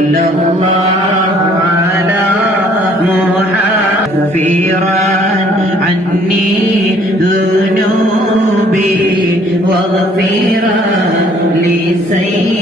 صلى الله على محمد كفيرا عني ذنوبي واغفرا لسيئاتي.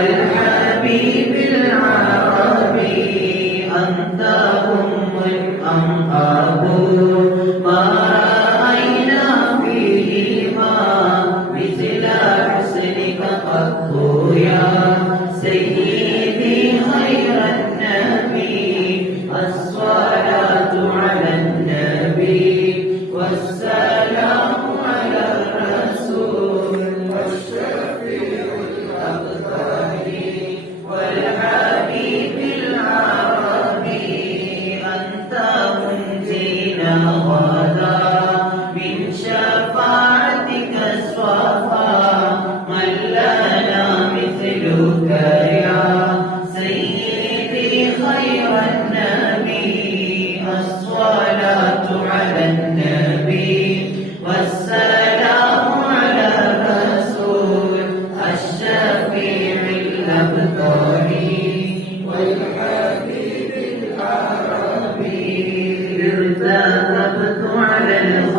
والحبيب العربي أنت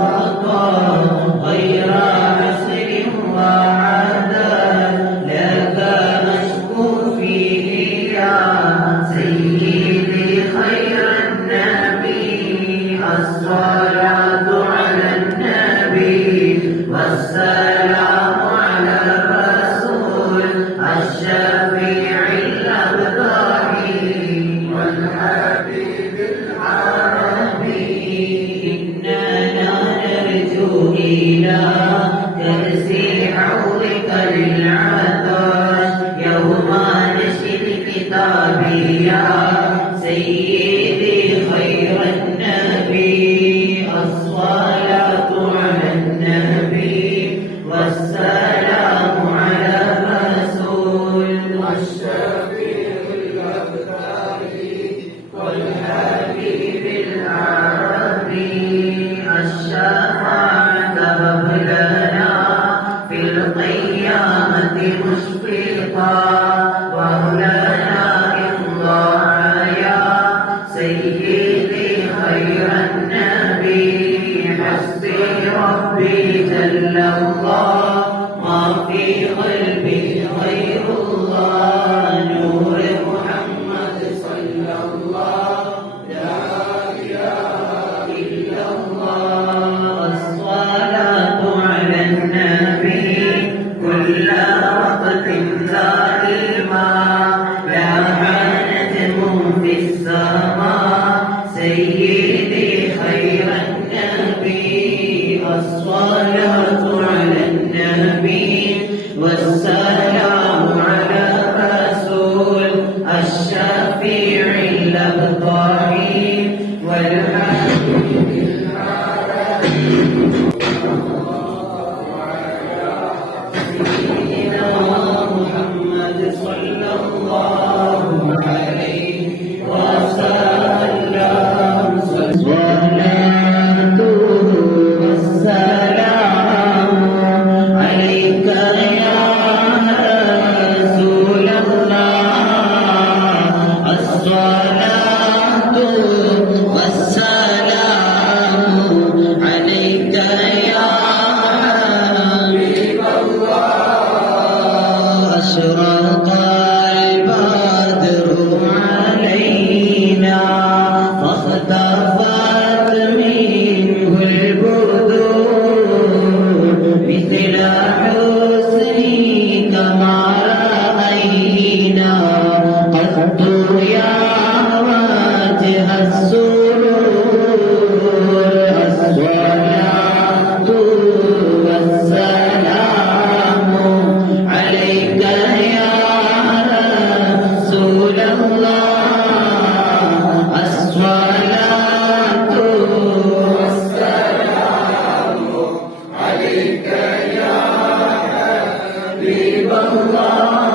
Allah, القيامة مشفقا Viva Allah.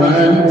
Amen.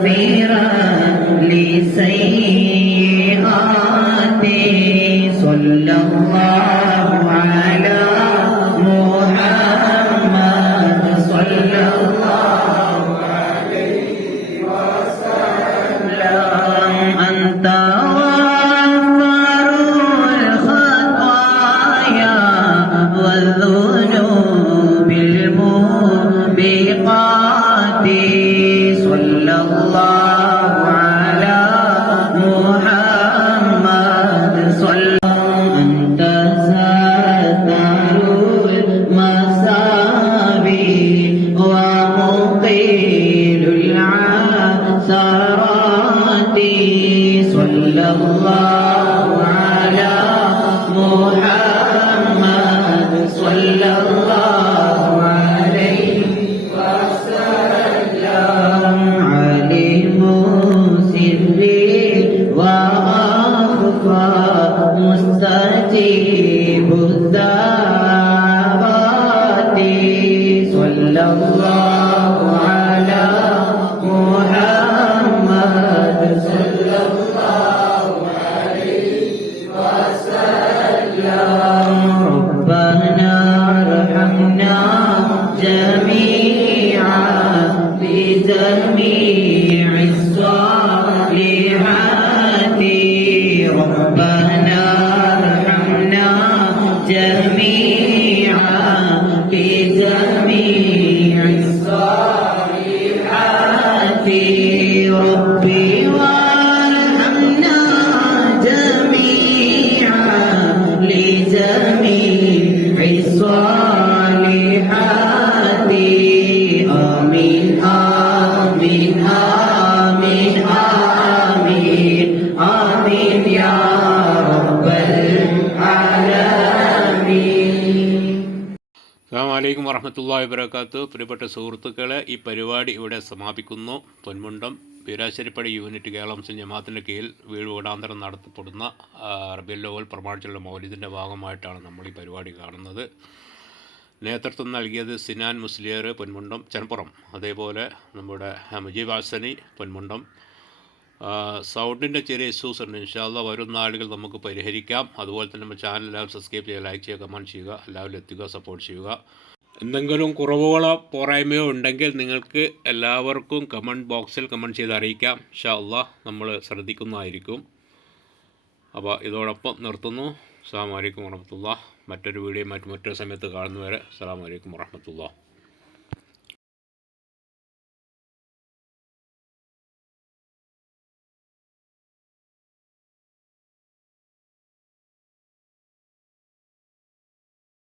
the the me അസ്സാം വലൈക്കും വറഹമത്തല്ലാ വബർക്കാത്തു പ്രിയപ്പെട്ട സുഹൃത്തുക്കളെ ഈ പരിപാടി ഇവിടെ സമാപിക്കുന്നു. പൊന്മുണ്ടം വീരാശ്ശേരിപ്പടി യൂണിറ്റ് കേരള മുസ്ലിം ജമാഅത്തിന്റെ കീഴിൽ വീട് വീടാന്തരം നടത്തപ്പെടുന്ന അറബിയൽ ലോകൽ പ്രമാണിച്ചുള്ള മൗലിദിന്റെ ഭാഗമായിട്ടാണ് നമ്മൾ ഈ പരിപാടി കാണുന്നത്. നേതൃത്വം നൽകിയത് സിനാൻ മുസ്ലിയർ പൊന്മുണ്ടം ചനപ്പുറം. അതേപോലെ നമ്മുടെ മുജീബ് ആസനി പൊന്മുണ്ടം സൗണ്ടിന്റെ ചെറിയ ഇഷ്യൂസ് ഉണ്ട്. ഇൻഷാല്ല വരും നാളുകൾ നമുക്ക് പരിഹരിക്കാം. അതുപോലെ തന്നെ നമ്മുടെ ചാനൽ എല്ലാവരും സബ്സ്ക്രൈബ് ചെയ്യുക ലൈക്ക് ചെയ്യുക കമന്റ് ചെയ്യുക. എല്ലാവരും എത്തുക സപ്പോർട്ട് ചെയ്യുക. എന്തെങ്കിലും കുറവുകളോ പോരായ്മയോ ഉണ്ടെങ്കിൽ നിങ്ങൾക്ക് എല്ലാവർക്കും കമന്റ് ബോക്സിൽ കമന്റ് ചെയ്ത് അറിയിക്കാം. ഇൻഷാ അള്ളാ നമ്മൾ ശ്രദ്ധിക്കുന്നതായിരിക്കും. അപ്പോൾ ഇതോടൊപ്പം നിർത്തുന്നു. അസ്സാം വലൈക്കും വറഹമത്തുള്ള മറ്റൊരു വീഡിയോ മറ്റു മറ്റൊരു സമയത്ത് കാണുന്നവരെ അസ്സാം വലൈക്കും വറഹമത്തുള്ള